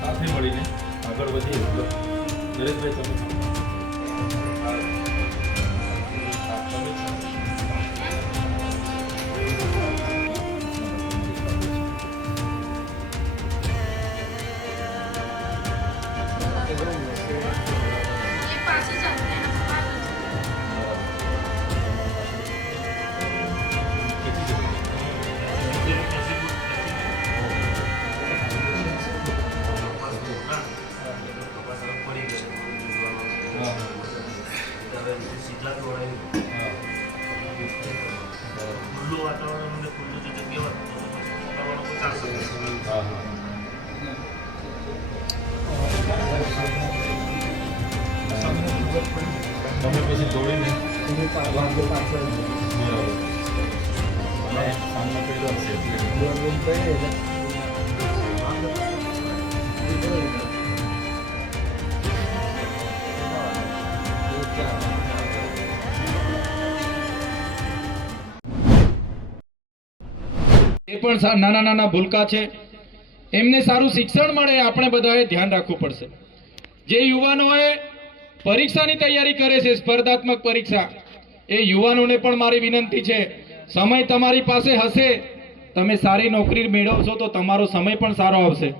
સાથે મળીને આગળ વધીએ. નરેશભાઈ તમે. ખુલ્લું વાતાવરણ અને ખુલ્લું જો જગ્યા હોય તો પછી પકડવાનો કોઈ ચાન્સ જ નથી. હા હા તમે પછી દોડીને બરાબર મેં સામનો કર્યો હશે એટલે એ પણ નાના નાના ભૂલકા છે. એમને સારું શિક્ષણ મળે, આપણે બધાએ ધ્યાન રાખવું પડશે. જે યુવાનોએ પરીક્ષાની તૈયારી કરે છે, સ્પર્ધાત્મક પરીક્ષા, એ યુવાનોને પણ મારી વિનંતી છે. સમય તમારી પાસે હશે. તમે સારી નોકરી મેળવશો તો તમારો સમય પણ સારો આવશે.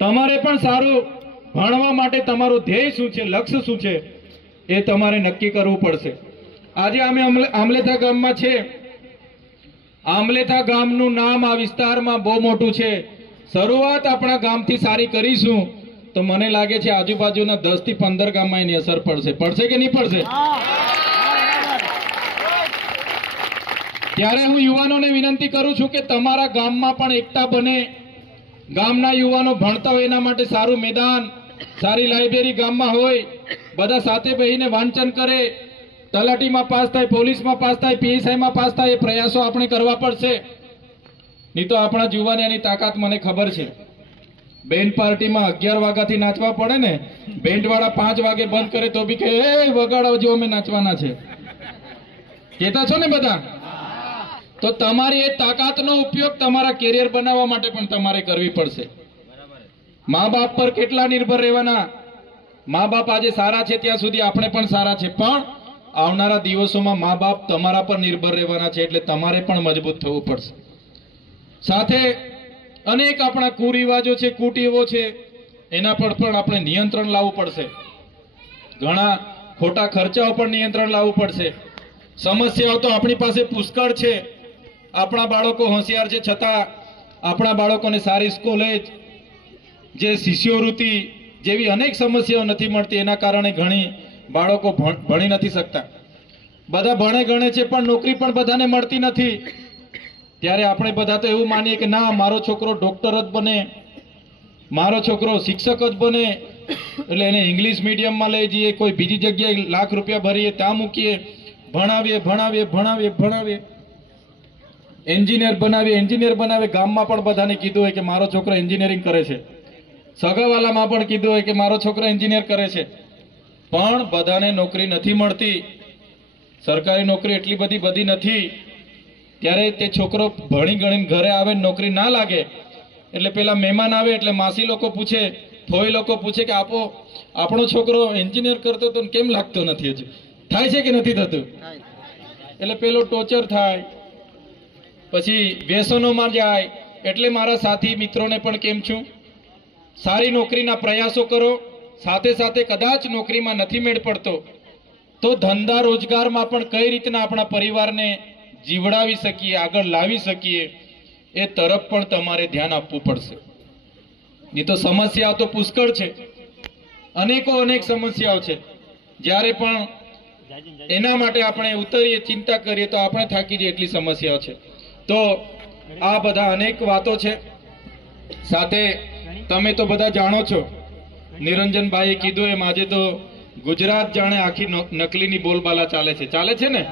તમારે પણ સારું ભણવા માટે તમારું ધ્યેય શું છે, લક્ષ્ય શું છે, એ તમારે નક્કી કરવું પડશે. આજે અમે આમલે- આમલેથા ગામમાં છે. આમલેથા ગામનું નામ આ વિસ્તારમાં બહુ મોટું છે. શરૂઆત આપણા ગામથી સારી કરીશું. તો મને લાગે છે આજુબાજુના દસથી પંદર ગામમાં એની અસર પડશે. પડશે કે નહીં પડશે? ત્યારે હું યુવાનોને વિનંતી કરું છું કે તમારા ગામમાં પણ એકતા બને. ગામના યુવાનો ભણતા હોય એના માટે સારું મેદાન સારી લાઇબ્રેરી ગામમાં હોય બધા સાથે બહીને વાંચન કરે. તલાટીમાં પાસ થાય, પોલીસમાં પાસ થાય, પીએસઆઈમાં પાસ થાય, એ પ્રયાસો આપણે કરવા પડશે. નહીં તો આપણા યુવાનીની તાકાત મને ખબર છે. બેન્ડ પાર્ટીમાં અગિયાર વાગ્યાથી નાચવા પડે ને, બેન્ડવાળા પાંચ વાગે બંધ કરે તો બી કે, એ વગાડો જો અમે નાચવાના છે. કહેતા છો ને બધા? તો તમારી એ તાકાતનો ઉપયોગ તમારા કેરિયર બનાવવા માટે પણ તમારે કરવી પડશે. મા બાપ પર કેટલા નિર્ભર રહેવાના? મા બાપ આજે સારા છે, ત્યાં સુધી આપણે પણ સારા છે. પણ આવનારા દિવસોમાં મા બાપ તમારા પર નિર્ભર રહેવાના છે એટલે તમારે પણ મજબૂત થવું પડશે. સાથે અનેક આપણા કુરિવાજો છે કુટીઓ છે, એના પર પણ આપણે નિયંત્રણ લાવવું પડશે. ઘણા ખોટા ખર્ચાઓ પર નિયંત્રણ લાવવું પડશે. સમસ્યાઓ તો આપણી પાસે પુષ્કળ છે. આપણા બાળકો હોશિયાર છે, છતાં આપણા બાળકોને સારી કોલેજ જે શિષ્યવૃત્તિ જેવી અનેક સમસ્યાઓ નથી મળતી, એના કારણે ઘણી બાળકો ભણ- નથી શકતા. બધા ભણે ગણે છે પણ નોકરી પણ બધાને મળતી નથી. ત્યારે આપણે બધા તો એવું માનીએ કે ના, મારો છોકરો ડોક્ટર જ બને. મારો છોકરો શિક્ષક જ બને. એટલે એને ઇંગ્લિશ મીડિયમમાં લઈ જઈએ, કોઈ બીજી જગ્યાએ લાખ રૂપિયા ભરીએ, ત્યાં મૂકીએ. ભણાવીએ ભણાવીએ ભણાવીએ ભણાવીએ. એન્જિનિયર બનાવીએ એન્જિનિયર બનાવીએ. ગામમાં પણ બધાને કીધું હોય કે મારો છોકરો એન્જિનિયરિંગ કરે છે. સગાવાલામાં પણ કીધું હોય કે મારો છોકરો એન્જિનિયર કરે છે. પણ બધાને નોકરી નથી મળતી. સરકારી નોકરી એટલી બધી બધી નથી. ત્યારે તે છોકરો ભણી ગણીને ઘરે આવે નોકરી ના લાગે. એટલે પેલા મહેમાન આવે એટલે માસી લોકો પૂછે, ફોઈ લોકો પૂછે કે, આપો, આપણો છોકરો એન્જિનિયર કરતો તો ને કેમ લાગતો નથી હજુ? થાય છે કે નથી થતું? એટલે પેલો ટોચર થાય. પછી વ્યસનોમાં જાય. એટલે મારા સાથી મિત્રોને પણ કેમ છું? સારી નોકરીના પ્રયાસો કરો. સાથે સાથે કદાચ નોકરીમાં નથી મેળ પડતો, તો ધંધા રોજગારમાં પણ કઈ રીતના આપણા પરિવારને જીવડાવી શકીએ, આગળ લાવી શકીએ, એ તરફ પણ તમારે ધ્યાન આપવું પડશે. નહીં તો સમસ્યાઓ તો પુષ્કળ છે. અનેકો અનેક સમસ્યાઓ છે. જ્યારે પણ એના માટે આપણે ઉતરીએ, ચિંતા કરીએ, તો આપણે થાકી જઈએ એટલી સમસ્યાઓ છે. તો આ બધા અનેક વાતો છે. સાથે તમે તો બધા જાણો છો. નિરંજનભાઈએ કીધું એમ, આજે તો ગુજરાત જાણે આખી નકલીની બોલબાલા ચાલે છે. ચાલે છે ને?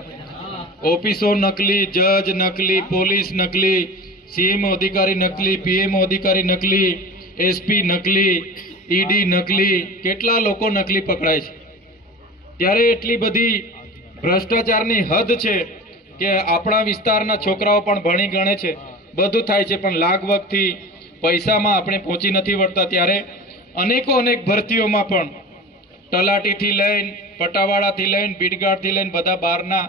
ઓફિસો નકલી, જજ નકલી, પોલીસ નકલી, સીએમ અધિકારી નકલી, પીએમ અધિકારી નકલી, એસપી નકલી, ઈડી નકલી, કેટલા લોકો નકલી પકડાય છે? ત્યારે એટલી બધી ભ્રષ્ટાચારની હદ છે કે આપણા વિસ્તારના છોકરાઓ પણ ભણી ગણે છે. બધું થાય છે, પણ લાગવગથી પૈસામાં આપણે પહોંચી નથી વળતા. ત્યારે અનેકો અનેક ભરતીઓમાં પણ તલાટીથી લઈને, પટાવાળાથી લઈને, બીડગાડથી લઈને બધા બહારના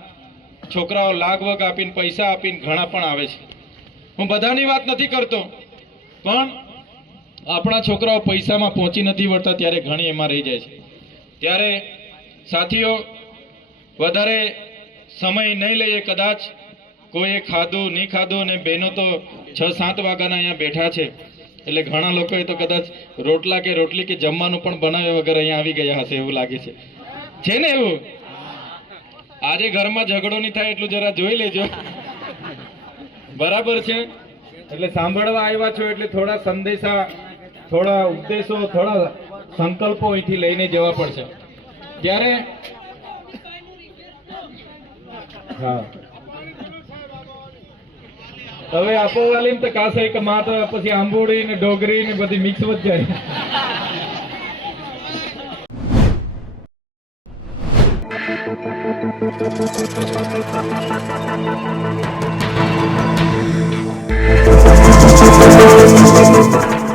છોકરાઓ લાગવગ આપીને, પૈસા આપીને ઘણા પણ આવે છે. હું બધાની વાત નથી કરતો, પણ આપણા છોકરાઓ પૈસામાં પહોંચી નથી વળતા ત્યારે ઘણી એમાં રહી જાય છે. ત્યારે સાથીઓ, વધારે સમય નહીં લઈએ, કદાચ કોઈએ ખાધું, નહીં ખાધું અને બહેનો તો છ સાત વાગ્યાના અહીંયા બેઠા છે. એટલે ઘણા લોકોએ તો કદાચ રોટલા કે રોટલી કે જમવાનું પણ બનાવ્યા વગર અહીંયા આવી ગયા હશે એવું લાગે છે. છે ને એવું? આજે ઘરમાં ઝઘડો નહીં થાય એટલું જરા જોઈ લેજો. બરાબર છે? એટલે સાંભળવા આવ્યા છો એટલે થોડા સંદેશા, થોડા ઉપદેશો થોડા સંકલ્પો અહીંથી લઈને જવા પડશે. ત્યારે? હા. હવે આપો વાલી તો કાસે એક માત પછી આંબોડી ને ડોગરી ને બધી મિક્સ વધ જાય.